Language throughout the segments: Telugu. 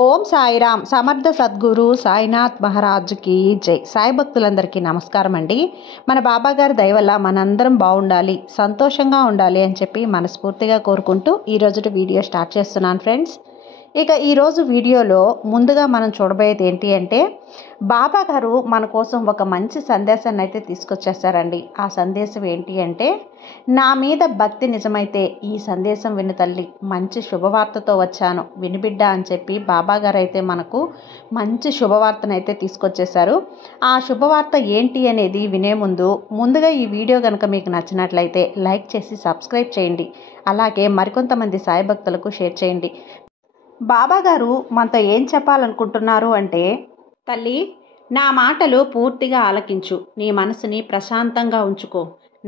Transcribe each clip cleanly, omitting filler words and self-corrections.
ఓం సాయిరామ్. సమర్థ సద్గురు సాయినాథ్ మహారాజుకి జై. సాయి భక్తులందరికీ నమస్కారం అండి. మన బాబా గారి దయ వల్ల మనందరం బాగుండాలి, సంతోషంగా ఉండాలి అని చెప్పి మనస్ఫూర్తిగా కోరుకుంటూ ఈరోజు వీడియో స్టార్ట్ చేస్తున్నాను ఫ్రెండ్స్. ఇక ఈరోజు వీడియోలో ముందుగా మనం చూడబోయేది ఏంటి అంటే, బాబా గారు మన కోసం ఒక మంచి సందేశాన్ని అయితే తీసుకొచ్చేసారండి. ఆ సందేశం ఏంటి అంటే, నా మీద భక్తి నిజమైతే ఈ సందేశం విను తల్లి, మంచి శుభవార్తతో వచ్చాను వినిబిడ్డ అని చెప్పి బాబా గారు అయితే మనకు మంచి శుభవార్తనైతే తీసుకొచ్చేసారు. ఆ శుభవార్త ఏంటి అనేది వినే ముందుగా ఈ వీడియో కనుక మీకు నచ్చినట్లయితే లైక్ చేసి సబ్స్క్రైబ్ చేయండి. అలాగే మరికొంతమంది సాయి భక్తులకు షేర్ చేయండి. బాబా గారు మనతో ఏం చెప్పాలనుకుంటున్నారు అంటే, తల్లి, నా మాటలు పూర్తిగా ఆలకించు, నీ మనసుని ప్రశాంతంగా ఉంచుకో,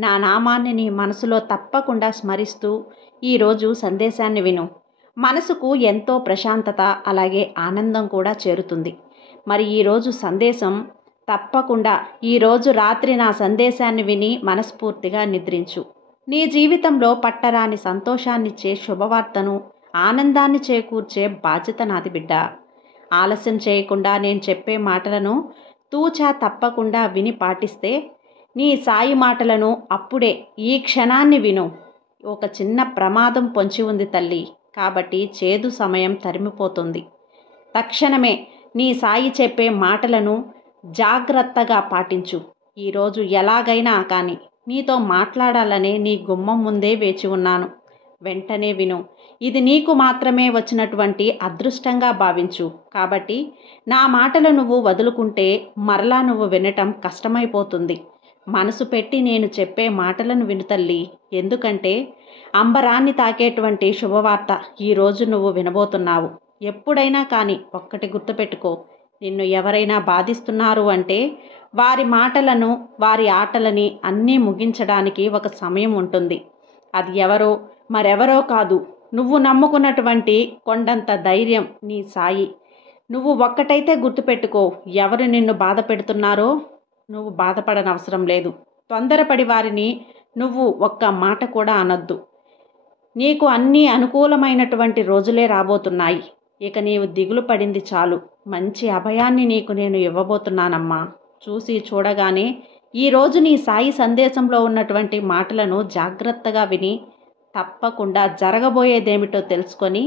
నా నామాన్ని నీ మనసులో తప్పకుండా స్మరిస్తూ ఈరోజు సందేశాన్ని విను. మనసుకు ఎంతో ప్రశాంతత అలాగే ఆనందం కూడా చేరుతుంది. మరి ఈరోజు సందేశం తప్పకుండా ఈరోజు రాత్రి నా సందేశాన్ని విని మనస్ఫూర్తిగా నిద్రించు. నీ జీవితంలో పట్టరాని సంతోషాన్నిచ్చే శుభవార్తను, ఆనందాన్ని చేకూర్చే బాధ్యత నాది బిడ్డ. ఆలస్యం చేయకుండా నేను చెప్పే మాటలను తూచా తప్పకుండా విని పాటిస్తే నీ సాయి మాటలను అప్పుడే ఈ క్షణాన్ని విను. ఒక చిన్న ప్రమాదం పొంచి ఉంది తల్లి, కాబట్టి చేదు సమయం తరిమిపోతుంది. తక్షణమే నీ సాయి చెప్పే మాటలను జాగ్రత్తగా పాటించు. ఈరోజు ఎలాగైనా కానీ నీతో మాట్లాడాలనే నీ గుమ్మం ముందే వేచి ఉన్నాను. వెంటనే విను. ఇది నీకు మాత్రమే వచ్చినటువంటి అదృష్టంగా భావించు. కాబట్టి నా మాటలు నువ్వు వదులుకుంటే మరలా నువ్వు వినటం కష్టమైపోతుంది. మనసు పెట్టి నేను చెప్పే మాటలను విను తల్లి. ఎందుకంటే అంబరాన్ని తాకేటువంటి శుభవార్త ఈరోజు నువ్వు వినబోతున్నావు. ఎప్పుడైనా కానీ ఒక్కటి గుర్తుపెట్టుకో, నిన్ను ఎవరైనా బాధిస్తున్నారు అంటే వారి మాటలను, వారి ఆటలని అన్నీ ముగించడానికి ఒక సమయం ఉంటుంది. అది ఎవరో మరెవరో కాదు, నువ్వు నమ్ముకున్నటువంటి కొండంత ధైర్యం నీ సాయి. నువ్వు ఒక్కటైతే గుర్తుపెట్టుకో, ఎవరు నిన్ను బాధ పెడుతున్నారో నువ్వు బాధపడనవసరం లేదు. తొందరపడి వారిని నువ్వు ఒక్క మాట కూడా అనొద్దు. నీకు అన్నీ అనుకూలమైనటువంటి రోజులే రాబోతున్నాయి. ఇక నీవు దిగులు పడింది చాలు. మంచి అభయాన్ని నీకు నేను ఇవ్వబోతున్నానమ్మా. చూసి చూడగానే ఈరోజు నీ సాయి సందేశంలో ఉన్నటువంటి మాటలను జాగ్రత్తగా విని తప్పకుండా జరగబోయేదేమిటో తెలుసుకొని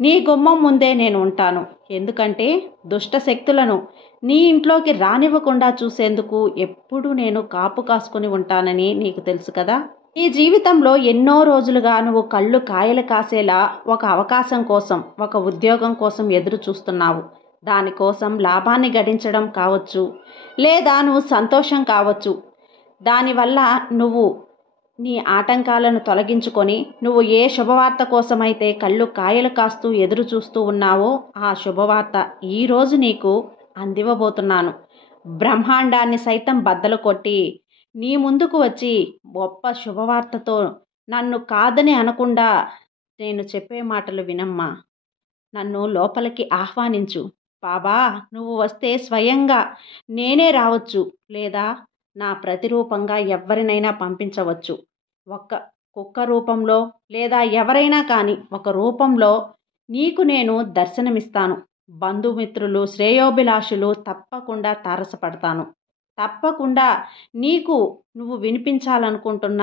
నీ గుమ్మం ముందే నేను ఉంటాను. ఎందుకంటే దుష్ట శక్తులను నీ ఇంట్లోకి రానివ్వకుండా చూసేందుకు ఎప్పుడూ నేను కాపు కాసుకొని ఉంటానని నీకు తెలుసు కదా. ఈ జీవితంలో ఎన్నో రోజులుగా నువ్వు కళ్ళు కాయలు కాసేలా ఒక అవకాశం కోసం, ఒక ఉద్యోగం కోసం ఎదురు చూస్తున్నావు. దానికోసం లాభాన్ని గడించడం కావచ్చు, లేదా నువ్వు సంతోషం కావచ్చు. దానివల్ల నువ్వు నీ ఆటంకాలను తొలగించుకొని నువ్వు ఏ శుభవార్త కోసమైతే కళ్ళు కాయలు కాస్తూ ఎదురు చూస్తూ ఉన్నావో ఆ శుభవార్త ఈరోజు నీకు అందివ్వబోతున్నాను. బ్రహ్మాండాన్ని సైతం బద్దలు కొట్టి నీ ముందుకు వచ్చి గొప్ప శుభవార్తతో నన్ను కాదని అనకుండా నేను చెప్పే మాటలు వినమ్మా. నన్ను లోపలికి ఆహ్వానించు. బాబా, నువ్వు వస్తే స్వయంగా నేనే రావచ్చు, లేదా నా ప్రతిరూపంగా ఎవరినైనా పంపించవచ్చు. ఒక్క కుక్క రూపంలో లేదా ఎవరైనా కానీ ఒక రూపంలో నీకు నేను దర్శనమిస్తాను. బంధుమిత్రులు, శ్రేయోభిలాషులు తప్పకుండా తారసపడతాను. తప్పకుండా నీకు నువ్వు వినిపించాలనుకుంటున్న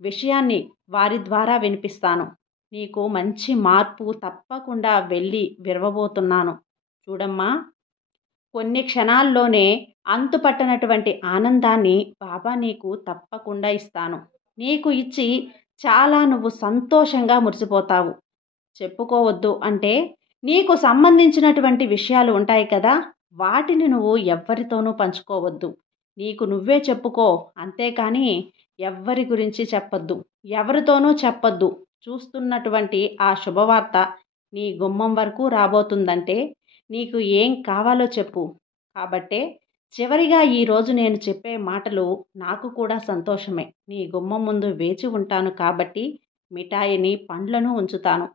విషయాన్ని వారి ద్వారా వినిపిస్తాను. నీకు మంచి మార్పు తప్పకుండా వెళ్ళి విరవబోతున్నాను. చూడమ్మా, కొన్ని క్షణాల్లోనే అంతుపట్టనటువంటి ఆనందాన్ని బాబా నీకు తప్పకుండా ఇస్తాను. నీకు ఇచ్చి చాలా నువ్వు సంతోషంగా మురిసిపోతావు. చెప్పుకోవద్దు అంటే నీకు సంబంధించినటువంటి విషయాలు ఉంటాయి కదా, వాటిని నువ్వు ఎవ్వరితోనూ పంచుకోవద్దు. నీకు నువ్వే చెప్పుకో, అంతేకాని ఎవ్వరి గురించి చెప్పొద్దు, ఎవరితోనూ చెప్పొద్దు. చూస్తున్నటువంటి ఆ శుభవార్త నీ గుమ్మం వరకు రాబోతుందంటే నీకు ఏం కావాలో చెప్పు. కాబట్టే చివరిగా ఈరోజు నేను చెప్పే మాటలు నాకు కూడా సంతోషమే. నీ గుమ్మం ముందు వేచి ఉంటాను కాబట్టి మిఠాయిని, పండ్లను ఉంచుతాను.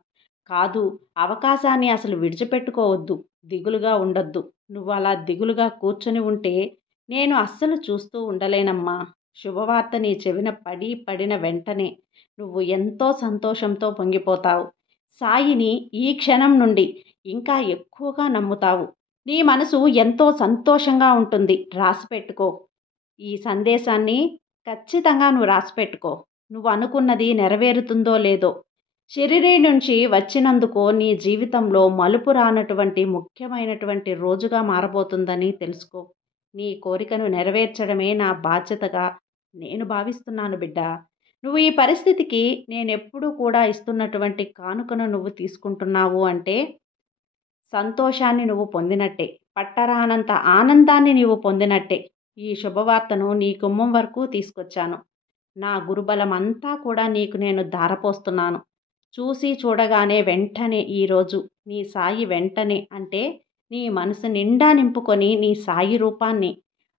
కాదు, అవకాశాన్ని అసలు విడిచిపెట్టుకోవద్దు. దిగులుగా ఉండొద్దు. నువ్వు అలా దిగులుగా కూర్చొని ఉంటే నేను అస్సలు చూస్తూ ఉండలేనమ్మా. శుభవార్త నీ చెవిన పడిన వెంటనే నువ్వు ఎంతో సంతోషంతో పొంగిపోతావు. సాయిని ఈ క్షణం నుండి ఇంకా ఎక్కువగా నమ్ముతావు. నీ మనసు ఎంతో సంతోషంగా ఉంటుంది. రాసిపెట్టుకో. ఈ సందేశాన్ని ఖచ్చితంగా నువ్వు రాసిపెట్టుకో. నువ్వు అనుకున్నది నెరవేరుతుందో లేదో. షిరిడీ నుంచి వచ్చినందుకు నీ జీవితంలో మలుపు రానటువంటి ముఖ్యమైనటువంటి రోజుగా మారబోతుందని తెలుసుకో. నీ కోరికను నెరవేర్చడమే నా బాధ్యతగా నేను భావిస్తున్నాను బిడ్డ. నువ్వు ఈ పరిస్థితికి నేనెప్పుడూ కూడా ఇస్తున్నటువంటి కానుకను నువ్వు తీసుకుంటున్నావు అంటే సంతోషాన్ని నువ్వు పొందినట్టే. పట్టరానంత ఆనందాన్ని నీవు పొందినట్టే. ఈ శుభవార్తను నీ గుమ్మం వరకు తీసుకొచ్చాను. నా గురుబలమంతా కూడా నీకు నేను ధారపోస్తున్నాను. చూసి చూడగానే వెంటనే ఈరోజు నీ సాయి వెంటనే అంటే నీ మనసు నిండా నింపుకొని నీ సాయి రూపాన్ని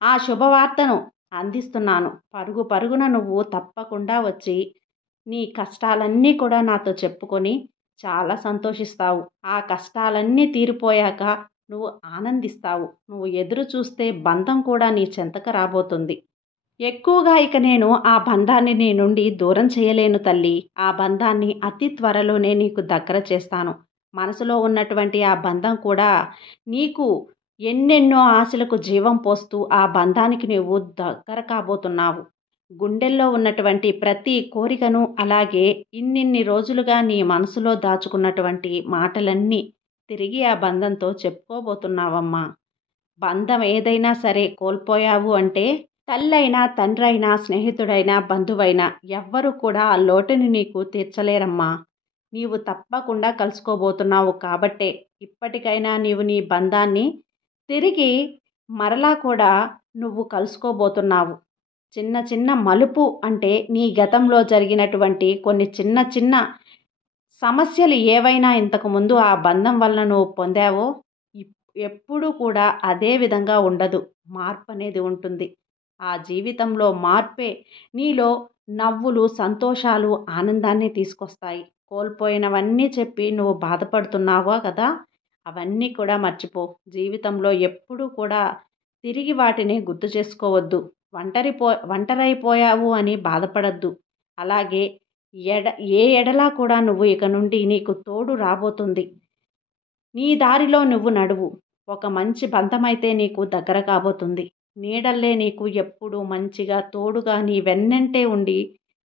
ఆ శుభవార్తను అందిస్తున్నాను. పరుగు పరుగున నువ్వు తప్పకుండా వచ్చి నీ కష్టాలన్నీ కూడా నాతో చెప్పుకొని చాలా సంతోషిస్తావు. ఆ కష్టాలన్నీ తీరిపోయాక నువ్వు ఆనందిస్తావు. నువ్వు ఎదురు చూస్తే బంధం కూడా నీ చెంతకు రాబోతుంది. ఎక్కువగా ఇక నేను ఆ బంధాన్ని నీ నుండి దూరం చేయలేను తల్లి. ఆ బంధాన్ని అతి త్వరలోనే నీకు దగ్గర చేస్తాను. మనసులో ఉన్నటువంటి ఆ బంధం కూడా నీకు ఎన్నెన్నో ఆశలకు జీవం పోస్తూ ఆ బంధానికి నువ్వు దగ్గర కాబోతున్నావు. గుండెల్లో ఉన్నటువంటి ప్రతి కోరికను అలాగే ఇన్నిన్ని రోజులుగా నీ మనసులో దాచుకున్నటువంటి మాటలన్నీ తిరిగి ఆ బంధంతో చెప్పుకోబోతున్నావమ్మా. బంధం ఏదైనా సరే కోల్పోయావు అంటే తల్లైనా తండ్రైనా స్నేహితుడైనా బంధువైనా ఎవ్వరూ కూడా ఆ లోటుని నీకు తీర్చలేరమ్మా. నీవు తప్పకుండా కలుసుకోబోతున్నావు కాబట్టే ఇప్పటికైనా నీవు నీ బంధాన్ని తిరిగి మరలా కూడా నువ్వు కలుసుకోబోతున్నావు. చిన్న చిన్న మలుపు అంటే నీ గతంలో జరిగినటువంటి కొన్ని చిన్న చిన్న సమస్యలు ఏవైనా ఇంతకుముందు ఆ బంధం వలన నువ్వు పొందావో ఎప్పుడూ కూడా అదే విధంగా ఉండదు. మార్పు అనేది ఉంటుంది. ఆ జీవితంలో మార్పే నీలో నవ్వులు, సంతోషాలు, ఆనందాన్ని తీసుకొస్తాయి. కోల్పోయినవన్నీ చెప్పి నువ్వు బాధపడుతున్నావా కదా, అవన్నీ కూడా మర్చిపో. జీవితంలో ఎప్పుడూ కూడా తిరిగి వాటిని గుర్తు చేసుకోవద్దు. ఒంటరైపోయావు అని బాధపడద్దు. అలాగే ఏ ఎడలా కూడా నువ్వు ఇక నుండి నీకు తోడు రాబోతుంది. నీ దారిలో నువ్వు నడువు. ఒక మంచి బంధమైతే నీకు దగ్గర కాబోతుంది. నీడల్లే నీకు ఎప్పుడూ మంచిగా తోడుగా నీ వెన్నంటే ఉండి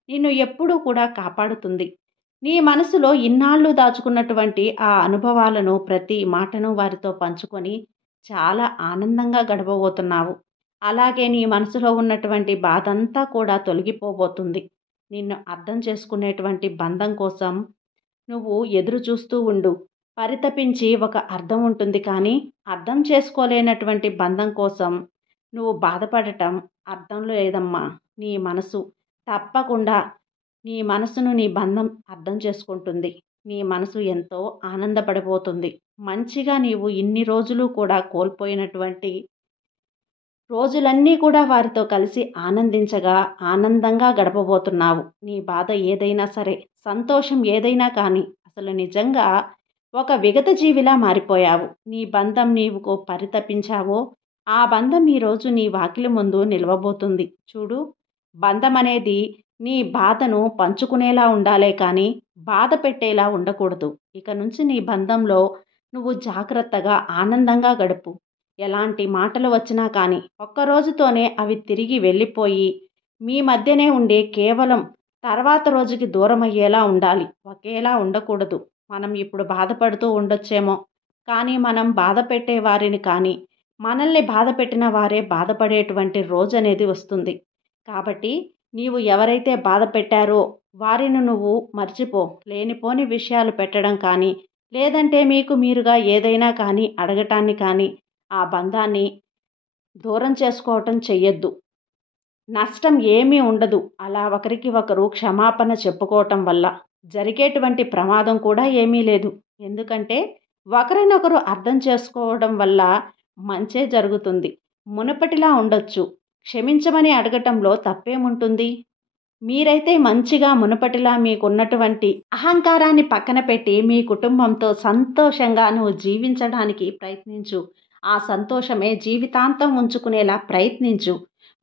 నిన్ను ఎప్పుడూ కూడా కాపాడుతుంది. నీ మనసులో ఇన్నాళ్ళు దాచుకున్నటువంటి ఆ అనుభవాలను ప్రతి మాటను వారితో పంచుకొని చాలా ఆనందంగా గడపబోతున్నావు. అలాగే నీ మనసులో ఉన్నటువంటి బాధంతా కూడా తొలగిపోబోతుంది. నిన్ను అర్థం చేసుకునేటువంటి బంధం కోసం నువ్వు ఎదురు చూస్తూ ఉండు. పరితపించి ఒక అర్థం ఉంటుంది కానీ అర్థం చేసుకోలేనటువంటి బంధం కోసం నువ్వు బాధపడటం అర్థం లేదమ్మా. నీ మనసు తప్పకుండా నీ మనసును నీ బంధం అర్థం చేసుకుంటుంది. నీ మనసు ఎంతో ఆనందపడిపోతుంది. మంచిగా నీవు ఇన్ని రోజులు కూడా కోల్పోయినటువంటి రోజులన్నీ కూడా వారితో కలిసి ఆనందించగా ఆనందంగా గడపబోతున్నావు. నీ బాధ ఏదైనా సరే, సంతోషం ఏదైనా కానీ అసలు నిజంగా ఒక విగత జీవిలా మారిపోయావు. నీ బంధం నీవుకో పరితపించావో ఆ బంధం ఈరోజు నీ వాకిలి ముందు నిలవబోతుంది. చూడు, బంధం అనేది నీ బాధను పంచుకునేలా ఉండాలే కానీ బాధ పెట్టేలా ఉండకూడదు. ఇక నుంచి నీ బంధంలో నువ్వు జాగ్రత్తగా ఆనందంగా గడుపు. ఎలాంటి మాటలు వచ్చినా కానీ ఒక్కరోజుతోనే అవి తిరిగి వెళ్ళిపోయి మీ మధ్యనే ఉండే కేవలం తర్వాత రోజుకి దూరం అయ్యేలా ఉండాలి. ఒకేలా ఉండకూడదు. మనం ఇప్పుడు బాధపడుతూ ఉండొచ్చేమో కానీ మనం బాధ పెట్టే వారిని కానీ మనల్ని బాధ పెట్టిన వారే బాధపడేటువంటి రోజు అనేది వస్తుంది. కాబట్టి నీవు ఎవరైతే బాధ పెట్టారో వారిని నువ్వు మర్చిపో. లేనిపోని విషయాలు పెట్టడం కానీ లేదంటే మీకు మీరుగా ఏదైనా కానీ అడగటాన్ని కానీ ఆ బంధాన్ని దూరం చేసుకోవటం చెయ్యొద్దు. నష్టం ఏమీ ఉండదు. అలా ఒకరికి ఒకరు క్షమాపణ చెప్పుకోవటం వల్ల జరిగేటువంటి ప్రమాదం కూడా ఏమీ లేదు. ఎందుకంటే ఒకరినొకరు అర్థం చేసుకోవడం వల్ల మంచే జరుగుతుంది. మునుపటిలా ఉండొచ్చు. క్షమించమని అడగటంలో తప్పేముంటుంది? మీరైతే మంచిగా మునుపటిలా మీకున్నటువంటి అహంకారాన్ని పక్కన పెట్టి మీ కుటుంబంతో సంతోషంగా నువ్వు జీవించడానికి ప్రయత్నించు. ఆ సంతోషమే జీవితాంతం ఉంచుకునేలా ప్రయత్నించు.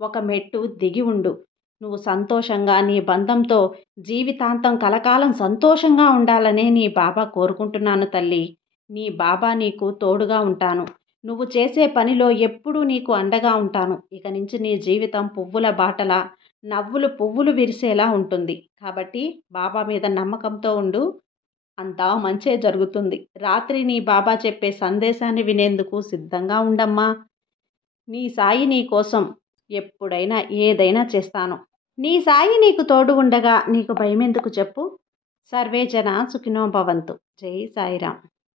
ఒక మెట్టు దిగి ఉండు. నువ్వు సంతోషంగా నీ బంధంతో జీవితాంతం కలకాలం సంతోషంగా ఉండాలనే నీ బాబా కోరుకుంటున్నాను తల్లి. నీ బాబా నీకు తోడుగా ఉంటాను. నువ్వు చేసే పనిలో ఎప్పుడూ నీకు అండగా ఉంటాను. ఇక నుంచి నీ జీవితం పువ్వుల బాటలా, నవ్వులు పువ్వులు విరిసేలా ఉంటుంది. కాబట్టి బాబా మీద నమ్మకంతో ఉండు. అంతా మంచే జరుగుతుంది. రాత్రి నీ బాబా చెప్పే సందేశాన్ని వినేందుకు సిద్ధంగా ఉండమ్మా. నీ సాయి నీ కోసం ఎప్పుడైనా ఏదైనా చేస్తాను. నీ సాయి నీకు తోడు ఉండగా నీకు భయమెందుకు చెప్పు. సర్వే జన సుఖినో భవంతు. జై సాయిరాం.